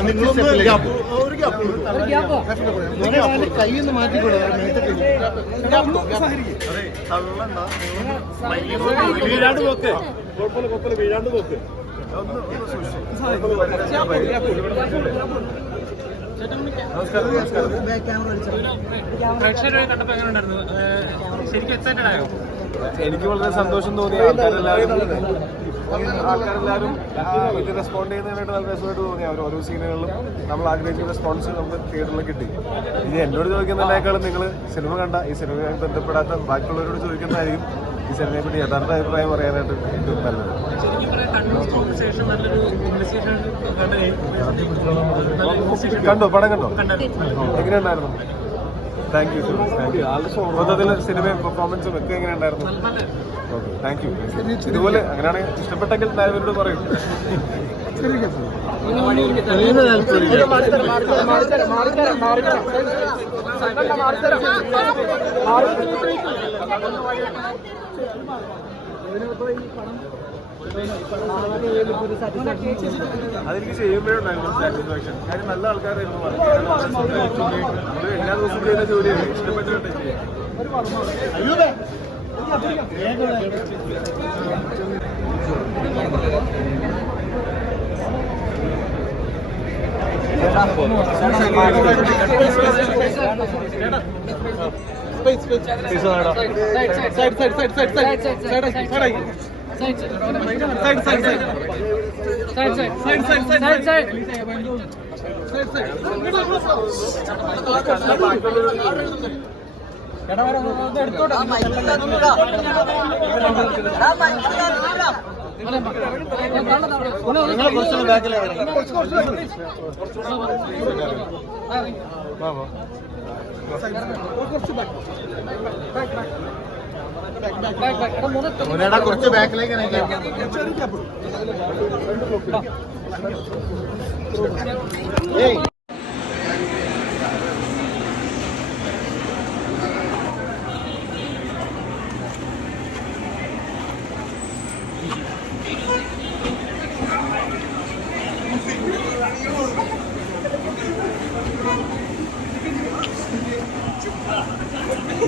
നിങ്ങളൊന്ന് വീഴാണ്ട് നോക്ക് കുഴപ്പമില്ല കുഴപ്പമില്ല. വീഴാണ്ട് നോക്ക് എനിക്ക് വളരെ സന്തോഷം തോന്നി ആൾക്കാരെല്ലാവരും ആൾക്കാരെല്ലാവരും ഇത് റെസ്പോണ്ട് ചെയ്യുന്നതിനായിട്ട് നല്ല രസമായിട്ട് തോന്നി. അവർ ഓരോ സീനുകളിലും നമ്മൾ ആഗ്രഹിച്ച റെസ്പോൺസ് നമുക്ക് തിയേറ്ററിൽ കിട്ടി. ഇനി എന്നോട് ചോദിക്കുന്നതിനേക്കാളും നിങ്ങൾ സിനിമ കണ്ട ഈ സിനിമയുമായി ബന്ധപ്പെടാത്ത ബാക്കിയുള്ളവരോട് ചോദിക്കുന്നതായിരിക്കും ഈ സിനിമയെ പറ്റി യഥാർത്ഥ അഭിപ്രായം പറയാനായിട്ട് ഏറ്റവും നല്ലത്. കണ്ടോ? പടം കണ്ടോ? എങ്ങനെയുണ്ടായിരുന്നു? താങ്ക് യു താങ്ക് യു മൊത്തത്തിൽ സിനിമയും പെർഫോമൻസും ഒക്കെ എങ്ങനെയുണ്ടായിരുന്നു? ഓക്കെ താങ്ക് യു ഇതുപോലെ അങ്ങനെയാണെങ്കിൽ ഇഷ്ടപ്പെട്ടെങ്കിൽ നായകരോട് പറയും. അതെനിക്ക് ചെയ്യുമ്പോഴുണ്ടായിരുന്നു സാറ്റിസ്ഫാക്ഷൻ കാര്യം നല്ല ആൾക്കാരായിരുന്നു നമ്മൾ എല്ലാ ദിവസവും ചെയ്യുന്ന സൈഡ് ഇഷ്ടപ്പെട്ടിട്ട് ചെയ്യാം. സൈഡ് കുറച്ചുകൂടെ ബാക്കിലേക്ക് മുന്നേടാ കുറച്ച് ബാക്കിലേക്ക്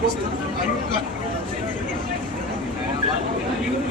コストが上がるから、この辺で上がるから、